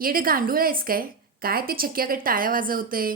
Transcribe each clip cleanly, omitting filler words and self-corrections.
येडे गांडूळ आहेस काय? काय ते छक्क्याकडे टाळ्या वाजवतंय,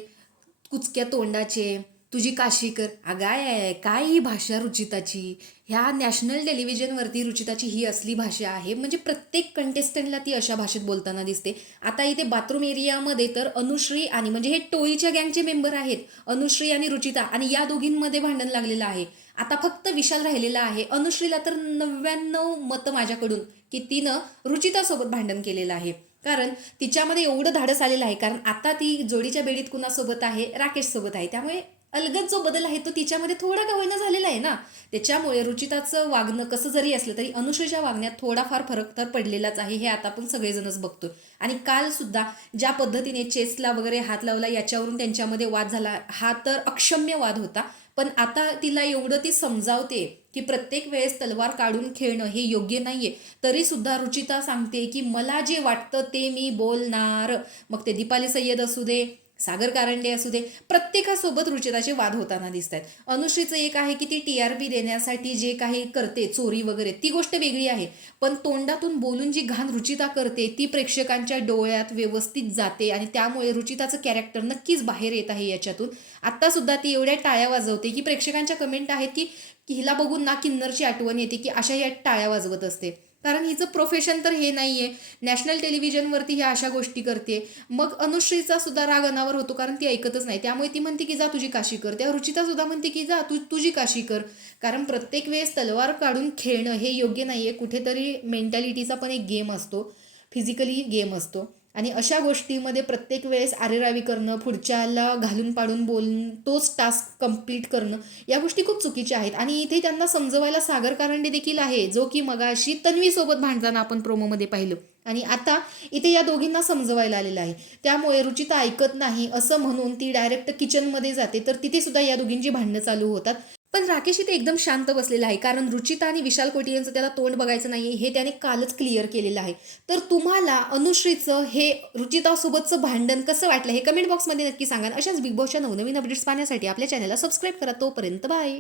कुचक्या तोंडाचे, तुझी काशी कर. अगाय आहे, काय ही भाषा रुचिताची? ह्या नॅशनल टेलिव्हिजनवरती रुचिताची ही असली भाषा आहे, म्हणजे प्रत्येक कंटेस्टंटला ती अशा भाषेत बोलताना दिसते. आता इथे बाथरूम एरियामध्ये तर अनुश्री आणि म्हणजे हे टोळीच्या गँगचे मेंबर आहेत, अनुश्री आणि रुचिता, आणि या दोघींमध्ये भांडण लागलेलं आहे. आता फक्त विशाल राहिलेला आहे. अनुश्रीला तर 99 मतं माझ्याकडून की तिनं रुचितासोबत भांडण केलेलं आहे. कारण तिच्यामध्ये एवढं धाडस आलेलं आहे, कारण आता ती जोडीच्या बेडीत कुणासोबत आहे, राकेश सोबत आहे. त्यामुळे अलगद जो बदल आहे तो तिच्यामध्ये थोडा का होईना झालेला आहे ना. त्याच्यामुळे रुचिताचं वागणं कसं जरी असलं तरी अनुश्रीच्या वागण्यात थोडाफार फरक तर पडलेलाच आहे, हे आता आपण सगळेजणच बघतोय. आणि काल सुद्धा ज्या पद्धतीने चेसला वगैरे हात लावला याच्यावरून त्यांच्यामध्ये वाद झाला, हा तर अक्षम्य वाद होता. पण आता तिला एवढं ती समजावते की प्रत्येक वेळेस तलवार काढून खेळणं हे योग्य नाहीये. तरी सुद्धा रुचिता सांगते की मला जे वाटतं ते मी बोलणार. मग ते दीपाली सय्यद असू दे, सागर कारंडे असू दे, प्रत्येकासोबत रुचिताचे वाद होताना दिसत आहेत. अनुश्रीचं एक आहे की ती TRP देण्यासाठी जे काही करते, चोरी वगैरे, ती गोष्ट वेगळी आहे. पण तोंडातून बोलून जी घाण रुचिता करते ती प्रेक्षकांच्या डोळ्यात व्यवस्थित जाते, आणि त्यामुळे रुचिताचं कॅरेक्टर नक्कीच बाहेर येत आहे याच्यातून. आता सुद्धा ती एवढ्या टाळ्या वाजवते की प्रेक्षकांच्या कमेंट आहेत की हिला बघून ना किन्नरची आठवण येते की अशा या टाळ्या वाजवत असते. कारण हिचं प्रोफेशन तर हे नाहीये. नॅशनल टेलिव्हिजनवरती ह्या अशा गोष्टी करते. मग अनुश्रीचा सुद्धा राग अनावर होतो, कारण ती ऐकतच नाही. त्यामुळे ती म्हणते की जा तुझी काशी कर. त्या रुचिता सुद्धा म्हणते की जा तुझी काशी कर. कारण प्रत्येक वेळेस तलवार काढून खेळणं हे योग्य नाहीये. कुठेतरी मेंटॅलिटीचा पण एक गेम असतो, फिजिकली गेम असतो. आणि अशा गोष्टीमध्ये प्रत्येक वेळेस आरेरावी करणं, पुढच्याला घालून पाडून बोलून तोच टास्क कंप्लीट करणं, या गोष्टी खूप चुकीच्या आहेत. आणि इथे त्यांना समजवायला सागर कारंडे देखील आहे, जो की मगाशी तन्वीसोबत भांडताना आपण प्रोमोमध्ये पाहिलं. आणि आता इथे या दोघींना समजवायला आलेलं आहे. त्यामुळे रुचिता ऐकत नाही असं म्हणून ती डायरेक्ट किचनमध्ये जाते, तर तिथे सुद्धा या दोघींची भांडणं चालू होतात. पण राकेश इथे एकदम शांत बसलेला आहे, कारण रुचिता आणि विशाल कोटी यांचं त्याला तोंड बघायचं नाही हे त्याने कालच क्लिअर केलेलं आहे. तर तुम्हाला अनुश्रीचं हे रुचितासोबतचं भांडण कसं वाटलं हे कमेंट बॉक्समध्ये नक्की सांगा. अशाच बिग बॉसच्या नवनवीन अपडेट्स पाहण्यासाठी आपल्या चॅनलला सबस्क्राईब करा. तोपर्यंत बाय.